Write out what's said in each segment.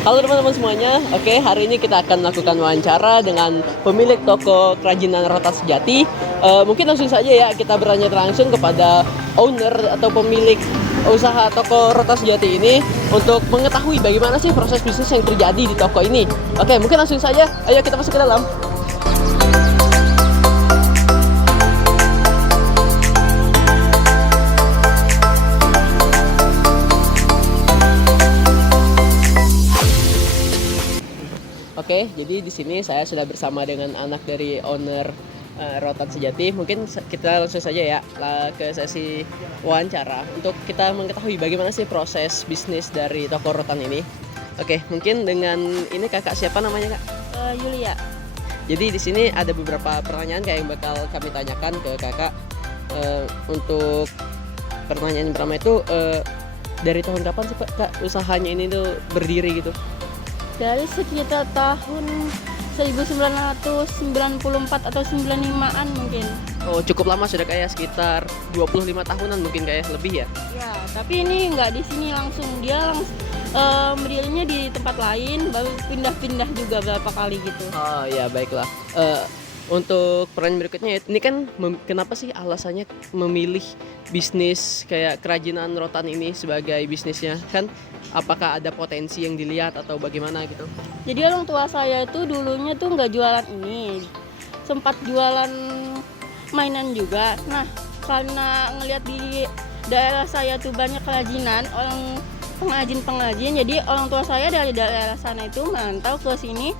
Halo teman-teman semuanya, oke hari ini kita akan melakukan wawancara dengan pemilik toko kerajinan rotan sejati. Mungkin langsung saja ya kita bertanya langsung kepada owner atau pemilik usaha toko rotan sejati ini untuk mengetahui bagaimana sih proses bisnis yang terjadi di toko ini. Oke, mungkin langsung saja, ayo kita masuk ke dalam. Oke, jadi di sini saya sudah bersama dengan anak dari owner Rotan Sejati. Mungkin kita langsung saja ya ke sesi wawancara untuk kita mengetahui bagaimana sih proses bisnis dari toko rotan ini. Oke, mungkin dengan ini kakak siapa namanya kak? Yulia. Jadi di sini ada beberapa pertanyaan kayak yang bakal kami tanyakan ke kakak. Untuk pertanyaan yang pertama itu dari tahun kapan sih kak usahanya ini tuh berdiri gitu? Dari sekitar tahun 1994 atau 95-an mungkin. Oh, cukup lama sudah kayak sekitar 25 tahunan mungkin kayak lebih ya? Ya, tapi ini nggak di sini langsung. Dia berdirinya di tempat lain, baru pindah-pindah juga berapa kali gitu. Oh ya baiklah. Untuk pertanyaan berikutnya ya, ini kan kenapa sih alasannya memilih bisnis kayak kerajinan rotan ini sebagai bisnisnya? Kan apakah ada potensi yang dilihat atau bagaimana gitu? Jadi orang tua saya itu dulunya tuh nggak jualan ini, sempat jualan mainan juga. Nah, karena ngelihat di daerah saya tuh banyak kerajinan, orang pengrajin, jadi orang tua saya dari daerah sana itu merantau ke sini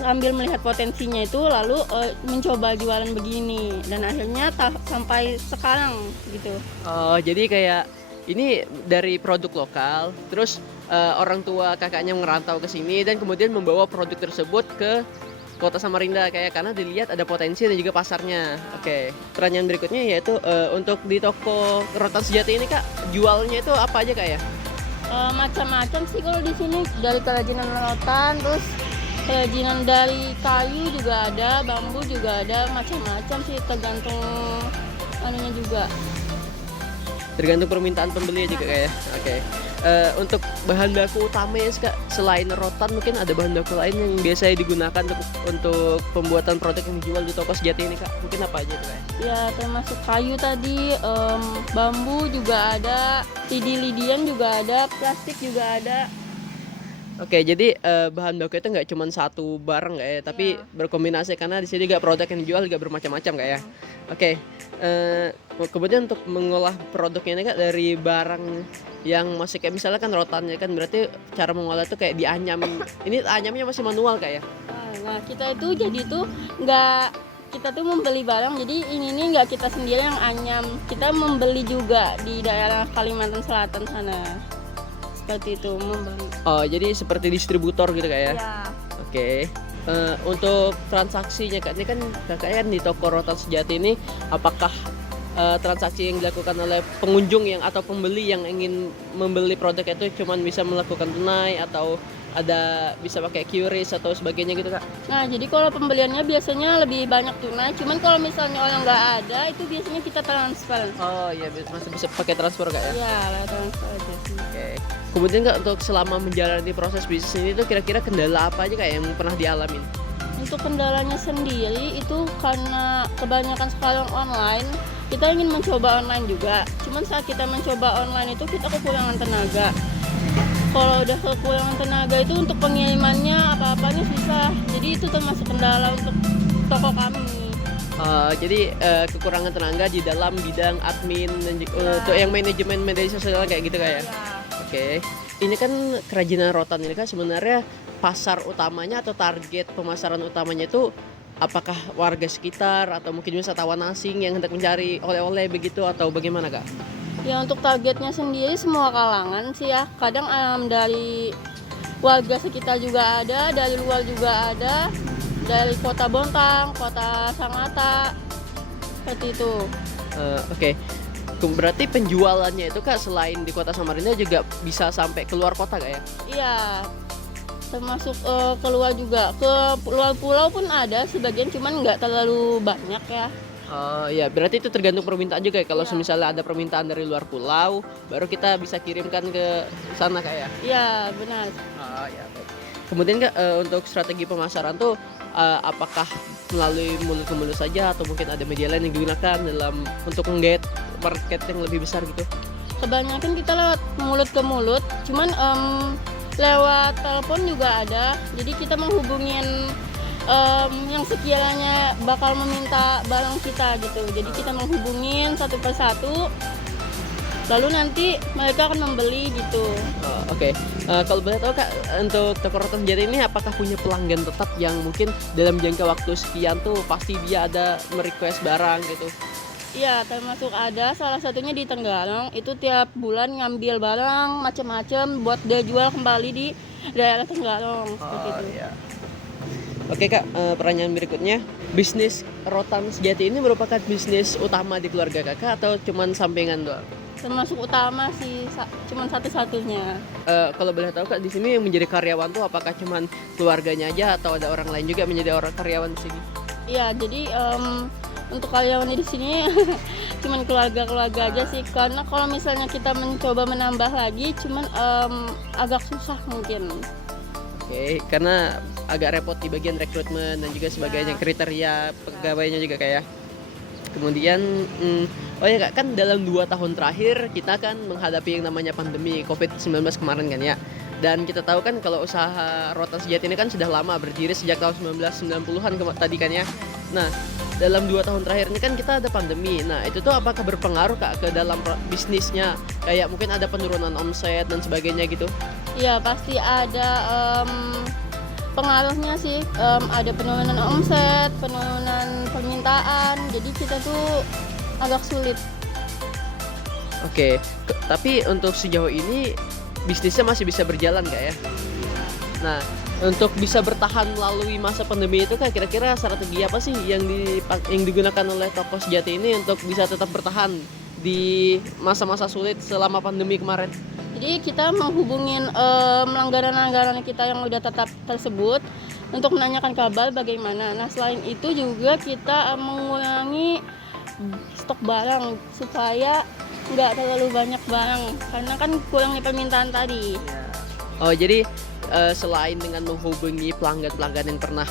sambil melihat potensinya itu, lalu mencoba jualan begini dan akhirnya sampai sekarang gitu. Oh, jadi kayak ini dari produk lokal, terus orang tua kakaknya ngerantau ke sini dan kemudian membawa produk tersebut ke Kota Samarinda kayak karena dilihat ada potensi dan juga pasarnya. Oke, pertanyaan berikutnya yaitu untuk di toko rotan sejati ini kak, jualnya itu apa aja kak ya? Macam-macam sih kalau di sini, dari kerajinan rotan, terus kerajinan dari kayu juga ada, bambu juga ada, macam-macam sih, tergantung anunya juga. Tergantung permintaan pembeli juga kayak. Oke. Untuk bahan baku utamanya kak, selain rotan mungkin ada bahan baku lain yang biasanya digunakan untuk pembuatan produk yang dijual di toko sejati ini kak? Mungkin apa aja tuh kak? Ya termasuk kayu tadi, bambu juga ada, lidi-lidian juga ada, plastik juga ada. Oke, jadi bahan baku itu nggak cuma satu barang nggak ya, tapi berkombinasi karena di sini juga produk yang dijual juga bermacam-macam kak ya. Oke, kemudian untuk mengolah produknya ini kak dari barang yang masih kayak misalnya kan rotannya kan berarti cara mengolah itu kayak dianyam. Ini anyamnya masih manual kak ya? Nah kita itu jadi tuh kita tuh membeli barang, jadi ini nih nggak kita sendiri yang anyam, kita membeli juga di daerah Kalimantan Selatan sana. Seperti itu, membeli. Oh, jadi seperti distributor gitu kak ya? Ya. Oke. Untuk transaksinya kak, ini kan kakaknya di toko rotan sejati ini, apakah transaksi yang dilakukan oleh pengunjung yang atau pembeli yang ingin membeli produk itu cuman bisa melakukan tunai atau ada bisa pakai QRIS atau sebagainya gitu kak? Nah jadi kalau pembeliannya biasanya lebih banyak tunai, cuman kalau misalnya orang nggak ada itu biasanya kita transfer. Oh iya, masih bisa pakai transfer kak ya? Iya, lewat transfer aja sih. Oke. Kemudian kak untuk selama menjalani proses bisnis ini tuh kira-kira kendala apa aja kak yang pernah dialamin? Untuk kendalanya sendiri itu karena kebanyakan sekarang online, kita ingin mencoba online juga. Cuman saat kita mencoba online itu kita kekurangan tenaga. Kalau udah kekurangan tenaga itu untuk pengirimannya apa-apanya susah. Jadi itu termasuk kendala untuk toko kami. Jadi kekurangan tenaga di dalam bidang admin dan untuk yang manajemen media sosial kayak gitu kayak. Ya. Oke. Ini kan kerajinan rotan ini kan sebenarnya pasar utamanya atau target pemasaran utamanya itu apakah warga sekitar atau mungkin wisatawan asing yang hendak mencari oleh-oleh begitu atau bagaimana kak? Ya untuk targetnya sendiri semua kalangan sih ya. Kadang dari warga sekitar juga ada, dari luar juga ada, dari kota Bontang, kota Sangatta, seperti itu. Oke. Berarti penjualannya itu kak selain di kota Samarinda juga bisa sampai keluar kota kak ya? Iya, termasuk keluar juga. Ke luar pulau pun ada sebagian, cuman nggak terlalu banyak ya. Oh iya, berarti itu tergantung permintaan juga ya. Kalau Iya. misalnya ada permintaan dari luar pulau, baru kita bisa kirimkan ke sana Kak ya. Iya, benar. Oh iya, baik. Kemudian Kak, untuk strategi pemasaran tuh, apakah melalui mulut ke mulut saja atau mungkin ada media lain yang digunakan dalam untuk menggait market yang lebih besar gitu? Kebanyakan kita lewat mulut ke mulut, cuman lewat telepon juga ada. Jadi kita menghubungin yang sekiranya bakal meminta barang kita gitu. Jadi kita menghubungin satu persatu, lalu nanti mereka akan membeli gitu. Oh, oke. Kalau boleh tahu Kak, untuk toko Rotan Sejati ini apakah punya pelanggan tetap yang mungkin dalam jangka waktu sekian tuh pasti dia ada me-request barang gitu? Iya, termasuk ada salah satunya di Tenggarong, itu tiap bulan ngambil barang macam-macam buat dia jual kembali di daerah Tenggarong seperti itu. Iya. Oke Kak, pertanyaan berikutnya, bisnis Rotan Sejati ini merupakan bisnis utama di keluarga Kakak atau cuman sampingan doang? Termasuk utama sih, cuman satu-satunya. Kalau boleh tahu Kak, di sini yang menjadi karyawan tuh apakah cuman keluarganya aja atau ada orang lain juga menjadi orang karyawan di sini? Iya, jadi untuk karyawan di sini cuman keluarga-keluarga aja sih. Karena kalau misalnya kita mencoba menambah lagi, cuman agak susah mungkin. Oke, karena agak repot di bagian rekrutmen dan juga sebagainya, kriteria pegawainya juga kayak. Kemudian, oh ya Kak, kan dalam 2 tahun terakhir kita kan menghadapi yang namanya pandemi COVID-19 kemarin kan ya. Dan kita tahu kan kalau usaha Rotan Sejati ini kan sudah lama berdiri sejak tahun 1990-an tadi kan ya. Nah, dalam 2 tahun terakhir ini kan kita ada pandemi. Nah, itu tuh apakah berpengaruh Kak ke dalam bisnisnya? Kayak mungkin ada penurunan omset dan sebagainya gitu? Iya, pasti ada pengaruhnya sih. Ada penurunan omset, penurunan permintaan. Jadi kita tuh agak sulit. Oke, tapi untuk sejauh ini bisnisnya masih bisa berjalan Kak ya? Nah, untuk bisa bertahan melalui masa pandemi itu Kak, kira-kira strategi apa sih yang digunakan oleh toko Sejati ini untuk bisa tetap bertahan di masa-masa sulit selama pandemi kemarin? Jadi kita menghubungin langganan-langganan kita yang udah tetap tersebut untuk menanyakan kabar bagaimana. Nah, selain itu juga kita mengurangi stok barang supaya nggak terlalu banyak barang karena kan kurangnya permintaan tadi. Oh, jadi selain dengan menghubungi pelanggan-pelanggan yang pernah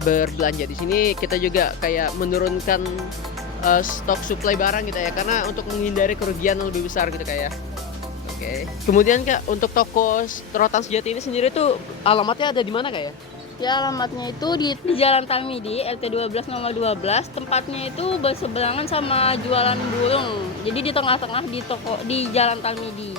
berbelanja di sini, kita juga kayak menurunkan stok supply barang gitu ya, karena untuk menghindari kerugian yang lebih besar gitu kayak. Oke. Kemudian Kak, untuk toko Rotan Sejati ini sendiri tuh alamatnya ada di mana Kak ya? Ya, alamatnya itu di Jalan Tarmidi, RT 12 nomor 12. Tempatnya itu berseberangan sama jualan burung. Jadi di tengah-tengah di Jalan Tarmidi.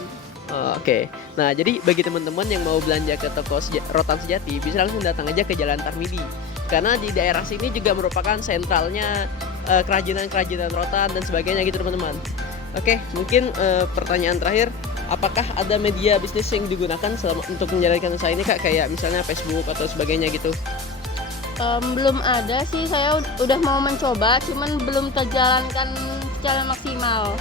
Oh, oke. Nah, jadi bagi teman-teman yang mau belanja ke toko Rotan Sejati, bisa langsung datang aja ke Jalan Tarmidi. Karena di daerah sini juga merupakan sentralnya kerajinan-kerajinan rotan dan sebagainya gitu teman-teman. Oke, mungkin pertanyaan terakhir, apakah ada media bisnis yang digunakan untuk menjalankan usaha ini Kak? Kayak misalnya Facebook atau sebagainya gitu? Belum ada sih, saya udah mau mencoba, cuman belum terjalankan secara maksimal.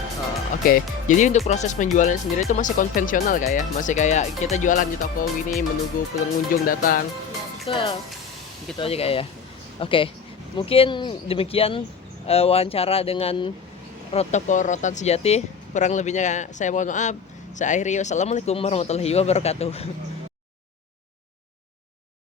Oke, jadi untuk proses penjualan sendiri itu masih konvensional Kak ya? Masih kayak kita jualan di toko ini menunggu pengunjung datang, Betul. gitu aja Kak ya? Oke, mungkin demikian wawancara dengan toko Rotan Sejati. Kurang lebihnya saya mohon maaf. Saya akhiri. Wassalamualaikum warahmatullahi wabarakatuh.